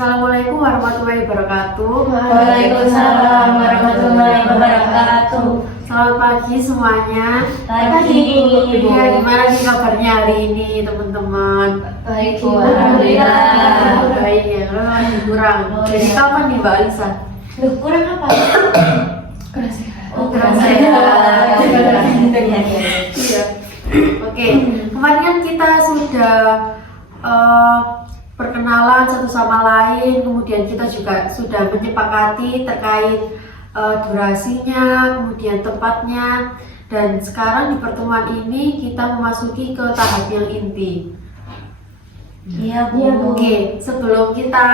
Assalamualaikum warahmatullahi wabarakatuh. Waalaikumsalam warahmatullahi wabarakatuh. Selamat pagi semuanya. Pagi. Ya, gimana nih kabarnya hari ini teman-teman? Baik, alhamdulillah. Baik ya, lagi kurang. Jadi kapan nih Mbak Alisa? Loh, kurang apa? Kurang sehat. Kurang sehat. Iya. Oke, kemarin kan kita sudah perkenalan satu sama lain, kemudian kita juga sudah menyepakati terkait durasinya, kemudian tempatnya, dan sekarang di pertemuan ini kita memasuki ke tahap yang inti. Iya, Bu. Oke, sebelum kita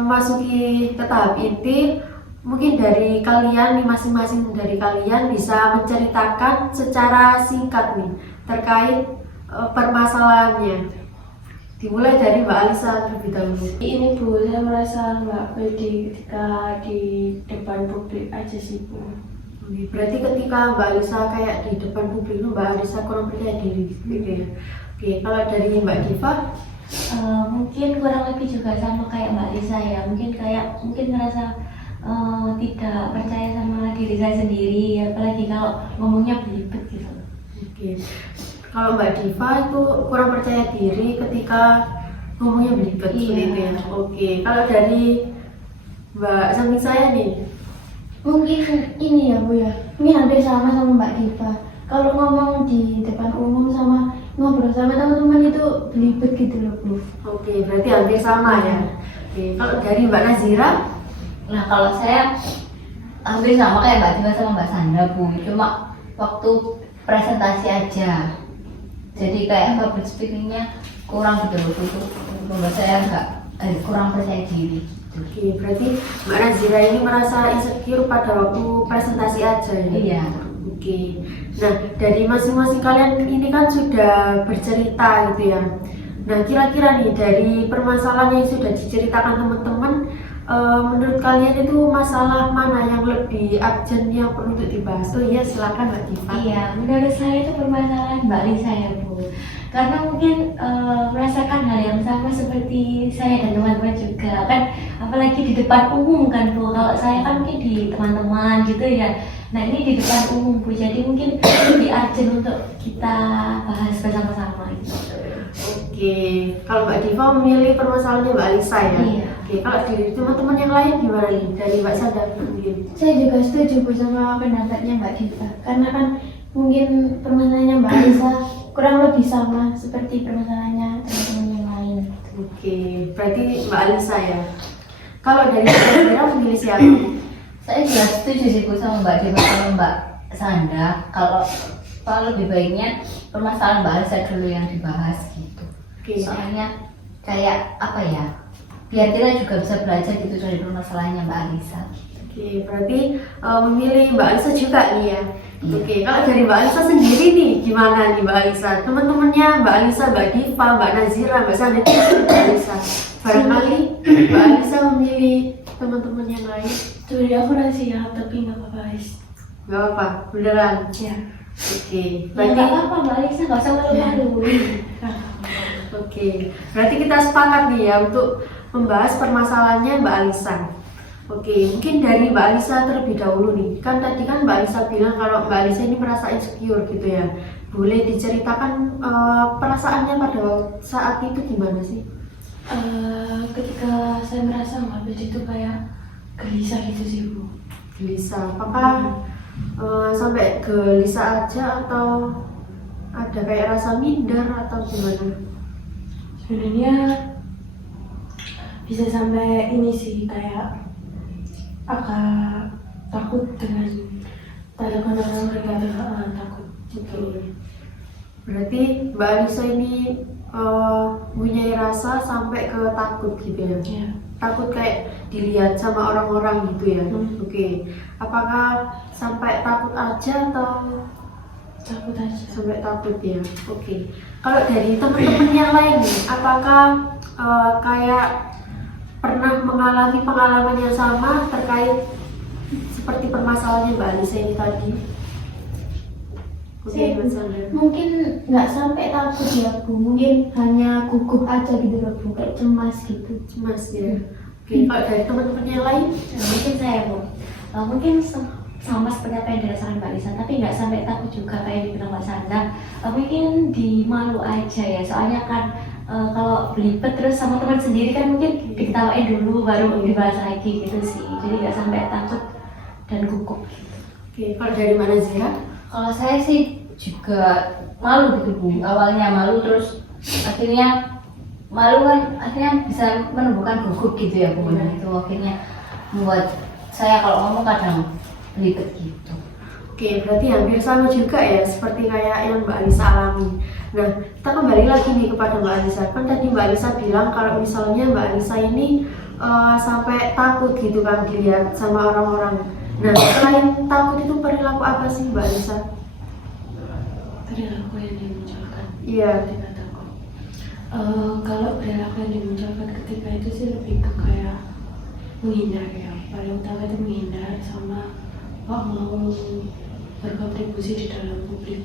memasuki ke tahap inti, mungkin dari kalian nih, masing-masing dari kalian bisa menceritakan secara singkat nih terkait permasalahannya. Dimulai dari Mbak Alisa terlebih dahulu. Ini Bu, saya merasa nggak pede ketika di depan publik aja sih Bu. Berarti ketika Mbak Alisa kayak di depan publik itu Mbak Alisa kurang percaya diri gitu ya. Oke, kalau dari Mbak Diva? Mungkin kurang lebih juga sama kayak Mbak Lisa ya. Mungkin ngerasa tidak percaya sama diri saya sendiri, apalagi kalau ngomongnya belibet gitu. Oke. Kalau Mbak Diva itu kurang percaya diri ketika ngomongnya belibet gitu ya. Oke, kalau dari Mbak samping saya nih, Mungkin ini ya Bu ya, ini hampir sama Mbak Diva. Kalau ngomong di depan umum sama ngobrol sama teman-teman itu belibet gitu loh Bu. oke, berarti hampir sama ya. Oke, kalau dari Mbak Nazira? Nah, kalau saya hampir sama kayak Mbak Diva sama Mbak Sandra, Bu. Cuma waktu presentasi aja. Jadi kayak public speaking-nya kurang gitu loh, itu membuat saya kurang percaya diri gitu. Oke, berarti Mbak Nazira ini merasa insecure pada waktu presentasi aja ya? Iya. Oke, nah dari masing-masing kalian ini kan sudah bercerita gitu ya. Nah kira-kira nih dari permasalahan yang sudah diceritakan teman-teman, menurut kalian itu masalah mana yang lebih urgent yang perlu untuk dibahas? Oh iya, silakan Mbak Diva. Iya, menurut saya itu permasalahan Mbak Lisa ya Bu. Karena mungkin merasakan hal yang sama seperti saya dan teman-teman juga kan, apalagi di depan umum kan Bu. Kalau saya kan mungkin di teman-teman gitu ya. Nah ini di depan umum Bu, jadi mungkin lebih urgent untuk kita bahas bersama-sama gitu. Oke, kalau Mbak Diva memilih permasalahannya Mbak Alisa ya? Iya. Oke, kalau dari teman-teman yang lain gimana nih? Dari Mbak Sandra mungkin? Saya juga setuju Bu sama pendapatnya Mbak Diva. Karena kan mungkin permasalahannya Mbak Lisa kurang lebih sama seperti permasalahannya teman-teman yang lain. Oke, berarti Mbak Alisa ya? Kalau dari Mbak Sandra memilih siapa? Saya juga setuju sih Bu sama Mbak Diva sama Mbak Sandra. Kalau lebih baiknya permasalahan Mbak Alisa dulu yang dibahas gitu. Oke. Soalnya kayak apa ya? Biar kita juga bisa belajar gitu dari permasalahannya Mbak Alisa. Oke, berarti memilih Mbak Alisa juga nih ya? Iya. Oke, kalau dari Mbak Alisa sendiri nih, gimana nih Mbak Alisa? Teman-temannya Mbak Alisa, Mbak Diva, Mbak Nazira, Mbak Sandra, Mbak Alisa. Barangkali Mbak Alisa memilih teman-teman yang lain. Sorry aku rahasia tapi nggak apa-apa guys. Gak apa, beneran? Ya. Oke, Ya berarti nggak apa-apa Mbak Lisa, nggak usah malu-malu. Oke, berarti kita sepakat nih ya untuk membahas permasalahannya Mbak Alisa. Oke, mungkin dari Mbak Alisa terlebih dahulu nih. Kan tadi kan Mbak Alisa bilang kalau Mbak Alisa ini merasa insecure gitu ya. Boleh diceritakan perasaannya pada saat itu gimana sih? Ketika saya merasa nggak pede itu kayak gelisah gitu sih Bu. Gelisah. Apakah sampai gelisah aja atau ada kayak rasa minder atau gimana? Sebenarnya bisa sampai ini sih kayak agak takut dengan tanda orang berkata takut gitu. Berarti Mbak Alisa ini punya rasa sampai ke takut gitu ya? Ya. Takut kayak dilihat sama orang-orang gitu ya? Oke. Apakah sampai takut aja atau Takut aja. sampai takut ya? Oke. Kalau dari teman-teman yang lain nih, apakah kayak pernah mengalami pengalaman yang sama terkait seperti permasalahannya Mbak Alisa ini tadi? Oke, Mbak Sandra. Mungkin nggak sampai takut ya Bu, mungkin hanya gugup aja gitu loh Bu, kayak cemas gitu. Cemas ya. Oke, kalau dari teman-teman yang lain? Nah, mungkin saya Bu, mungkin sama seperti apa yang dirasakan Mbak Lisa, tapi nggak sampai takut juga kayak yang dibilang Mbak Sandra. Mungkin di malu aja ya, soalnya kan kalau belibet terus sama teman sendiri kan mungkin diketawain dulu baru dibahas lagi gitu sih, jadi nggak sampai takut dan gugup gitu. Oke, kalau dari mana Zira? Kalau saya sih juga malu gitu Bu. Awalnya malu, terus akhirnya malu kan akhirnya bisa menumbuhkan gugup gitu ya Bu. Nah, itu akhirnya membuat saya kalau ngomong kadang belibet gitu. Oke, berarti hampir sama juga ya seperti kayak yang Mbak Alisa alami. Nah, kita kembali lagi nih kepada Mbak Alisa. Kan tadi Mbak Alisa bilang kalau misalnya Mbak Alisa ini sampai takut gitu kan dilihat sama orang-orang. Nah, selain takut itu perilaku apa sih Mbak Alisa? Perilaku yang dimunculkan Iya. ketika takut. Kalau perilaku yang dimunculkan ketika itu sih lebih ke kayak menghindar ya. Paling utama itu menghindar sama nggak mau berkontribusi di dalam publik.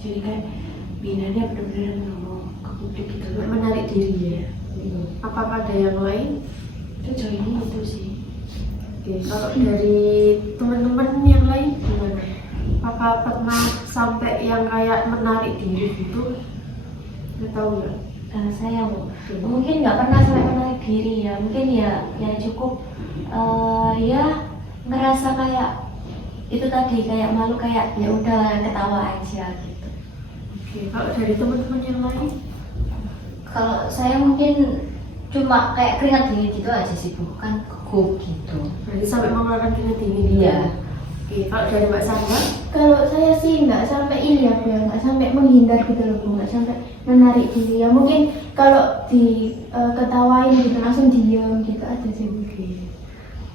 Jadi kayak hindarnya benar-benar nggak mau ke publik gitu loh. Menarik diri ya. Apakah ada yang lain? Itu jauh ini itu sih. Oke, kalau dari teman-teman yang lain gimana? Apakah pernah sampai yang kayak menarik diri gitu? Nggak tahu nggak? Saya Bu, mungkin nggak pernah sampai menarik diri ya, mungkin ya cukup ya ngerasa kayak itu tadi, kayak malu, kayak ya udah ketawa aja gitu. Oke, kalau dari teman-teman yang lain? Kalau saya mungkin cuma kayak keringat dingin gitu aja sih Bu, kan gugup gitu. Berarti sampai mengeluarkan keringat dingin gitu. Iya. Oke, kalau dari Mbak Sandra? Kalau saya sih nggak sampai ini ya Bu, ya, nggak sampai menghindar gitu loh Bu, nggak sampai menarik diri ya. Mungkin kalau ketawain gitu langsung diam gitu aja sih Bu.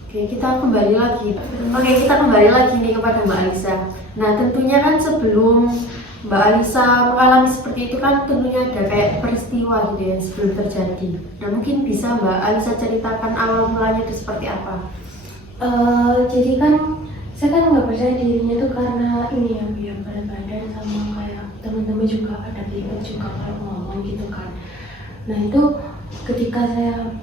Oke, kita kembali lagi. Oke, kita kembali lagi nih kepada Mbak Alisa. Nah, tentunya kan sebelum Mbak Alisa mengalami seperti itu kan tentunya ada kayak peristiwa gitu ya sebelum terjadi. Nah, mungkin bisa Mbak Alisa ceritakan awal mulanya itu seperti apa? Jadi kan saya kan nggak percaya dirinya tuh karena ini ya biar berat badan sama kayak teman-teman juga ada belibet juga kalau ngomong gitu kan. Nah itu ketika saya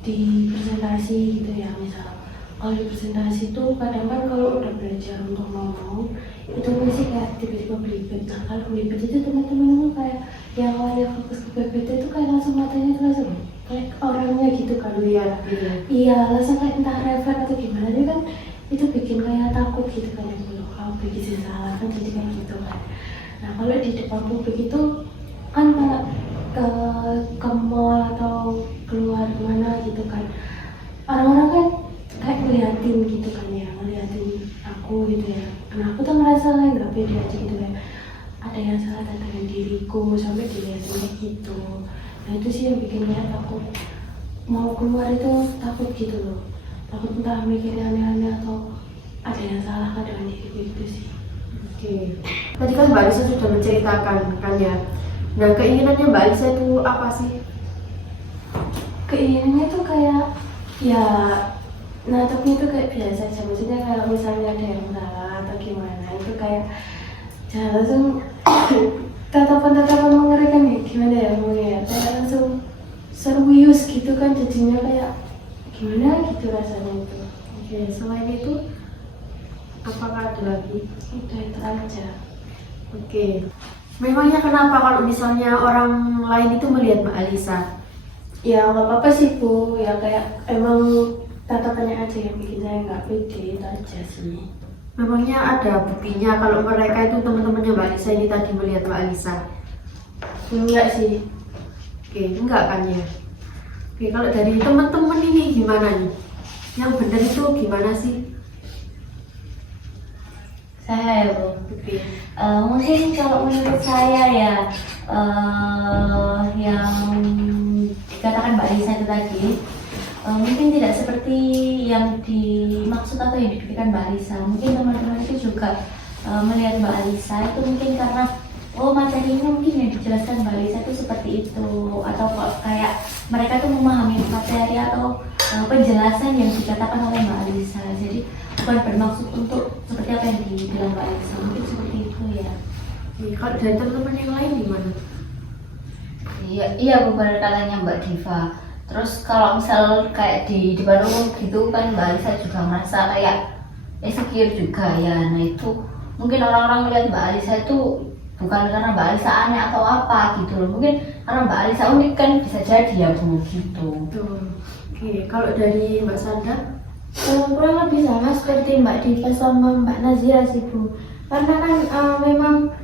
di presentasi gitu ya, misal kalau di presentasi tuh kadang kan kalau udah belajar untuk ngomong itu masih kayak tiba-tiba belibet. Nah kalau belibet itu teman-teman tuh kayak yang awalnya fokus ke BPT itu kayak langsung matanya tuh langsung kayak orangnya gitu kan. Lihat gitu. Iya, langsung kayak entah refleks atau gimana, jadi kan itu bikin kayak takut gitu kan, kalau bikin salah kan jadi kayak gitu kan. Nah kalau di depan publik itu kan kayak ke mall atau keluar mana gitu kan, orang-orang kan kayak ngeliatin gitu kan ya, ngeliatin aku gitu ya. Nah aku tuh ngerasa kayak nggak pede aja gitu, kayak ada yang salah tentang diriku sampai dilihatin kayak gitu. Nah itu sih yang bikin kayak takut mau keluar itu, takut gitu loh, takut entah mikirnya aneh-aneh atau ada yang salah kan dengan diriku gitu sih. Oke. Tadi kan Mbak Alisa sudah menceritakan kan ya. Nah, keinginannya Mbak Alisa itu apa sih? Keinginannya tuh kayak ya natapnya itu kayak biasa aja, maksudnya kalau misalnya ada yang salah atau gimana itu kayak jangan langsung tatapan-tatapan mengerikan ya, gimana ya ngomongnya, kayak langsung serius gitu kan, jadinya kayak gimana gitu rasanya itu. Oke, selain itu apakah ada lagi? Udah itu aja. Oke. Memangnya kenapa kalau misalnya orang lain itu melihat Mbak Alisa? Ya nggak apa-apa sih Bu, ya kayak emang tatapannya aja yang bikin saya nggak pede, itu aja sih. Memangnya ada buktinya kalau mereka itu teman-temannya Mbak Alisa ini tadi melihat Mbak Alisa? Enggak sih. Oke, enggak kan ya? Oke, kalau dari teman-teman ini gimana nih? Yang benar itu gimana sih? Saya ya Bu, Oke. mungkin kalau menurut saya ya yang dikatakan Mbak Lisa itu tadi mungkin tidak seperti yang dimaksud atau yang dipikirkan Mbak Lisa. Mungkin teman-teman itu juga melihat Mbak Lisa itu mungkin karena materinya mungkin yang dijelaskan Mbak Lisa itu seperti itu, atau kok kayak mereka tuh memahami materi atau penjelasan yang dikatakan oleh Mbak Lisa. Jadi bukan bermaksud untuk seperti apa yang dibilang Mbak Lisa, mungkin seperti itu ya. Kalau dari teman-teman yang lain gimana? Iya benar katanya Mbak Diva. Terus kalau misal kayak di depan umum gitu kan Mbak Alisa juga merasa kayak insecure juga ya. Nah itu mungkin orang-orang melihat Mbak Alisa itu bukan karena Mbak Alisa aneh atau apa gitu loh. Mungkin karena Mbak Alisa unik kan bisa jadi ya Bu gitu. Tuh. Oke, kalau dari Mbak Sandra? Kurang lebih sama seperti Mbak Diva sama Mbak Nazira sih Bu. Karena kan memang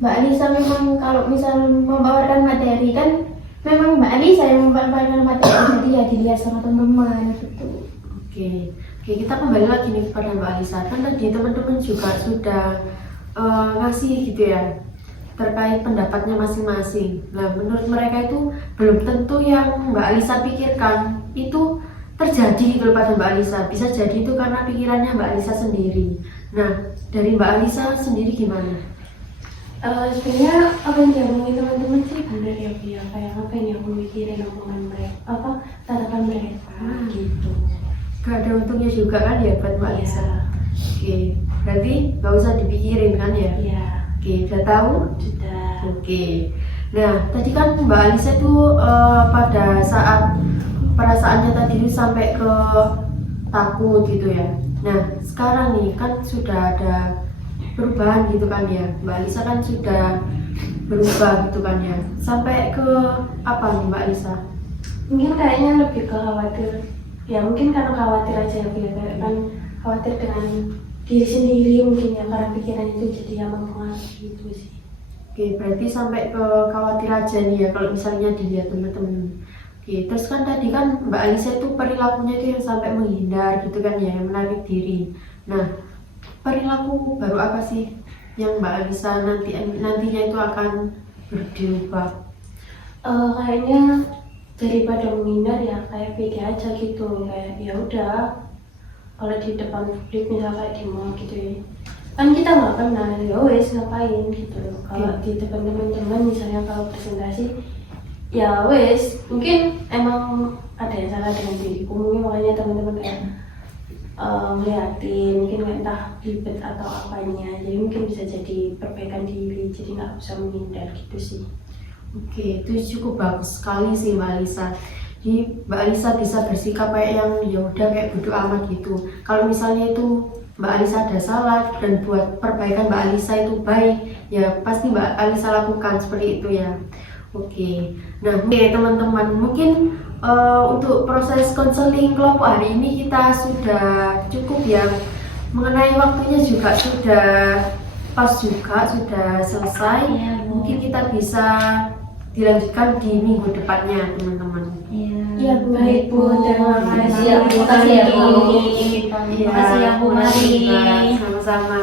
Mbak Alisa memang kalau misal membawakan materi kan memang Mbak Alisa yang membawakan materi jadi ya dilihat sama teman-teman gitu. Oke, kita kembali lagi nih kepada Mbak Alisa. Kan tadi teman-teman juga sudah ngasih gitu ya terkait pendapatnya masing-masing. Nah, menurut mereka itu belum tentu yang Mbak Alisa pikirkan itu terjadi gitu pada Mbak Alisa. Bisa jadi itu karena pikirannya Mbak Alisa sendiri. Nah, dari Mbak Alisa sendiri gimana? Sebenarnya apa yang diomongin teman-teman sih benar ya Bu ya, kayak apa yang aku mikirin omongan mereka, apa katakan mereka gitu. Gak ada untungnya juga kan ya buat Mbak Alisa. Iya. Oke, berarti nggak usah dipikirin kan ya? Iya. Oke, udah tahu? Sudah. Oke. Nah, tadi kan Mbak Alisa itu pada saat perasaannya tadi itu sampai ke takut gitu ya. Nah, sekarang nih kan sudah ada perubahan gitu kan ya. Mbak Alisa kan sudah berubah gitu kan ya. Sampai ke apa nih Mbak Alisa? Mungkin kayaknya lebih ke khawatir. Ya mungkin karena khawatir aja ya Bu ya, kayak kan khawatir dengan diri sendiri mungkin ya, karena pikiran itu jadi yang mempengaruhi gitu sih. Oke, berarti sampai ke khawatir aja nih ya kalau misalnya dilihat teman-teman. Oke, terus kan tadi kan Mbak Alisa itu perilakunya itu yang sampai menghindar gitu kan ya, yang menarik diri. Nah, perilaku baru apa sih yang Mbak Alisa nantinya itu akan berubah? Kayaknya daripada menghindar ya kayak pede aja gitu, kayak ya udah kalau di depan publik misalnya kayak di mall gitu ya, kan kita nggak kenal ya wes ngapain gitu loh. Kalau di depan teman-teman misalnya kalau presentasi ya wes mungkin emang ada yang salah dengan diriku, mungkin makanya teman-teman kayak ngeliatin mungkin kayak entah ribet atau apanya, jadi mungkin bisa jadi perbaikan diri, jadi nggak bisa menghindar gitu sih. Oke, itu cukup bagus sekali sih Mbak Alisa. Jadi Mbak Alisa bisa bersikap kayak yang ya udah kayak bodo amat gitu. Kalau misalnya itu Mbak Alisa ada salah dan buat perbaikan Mbak Alisa itu baik, ya pasti Mbak Alisa lakukan seperti itu ya. Oke, nah teman-teman mungkin untuk proses konseling kelompok hari ini kita sudah cukup ya. Mengenai waktunya juga sudah pas juga, sudah selesai. Iya, Bu. Mungkin kita bisa dilanjutkan di minggu depannya teman-teman. Iya Bu. Baik Bu, terima kasih. Terima kasih ya Bu. Terima kasih ya Bu Mari. Sama-sama.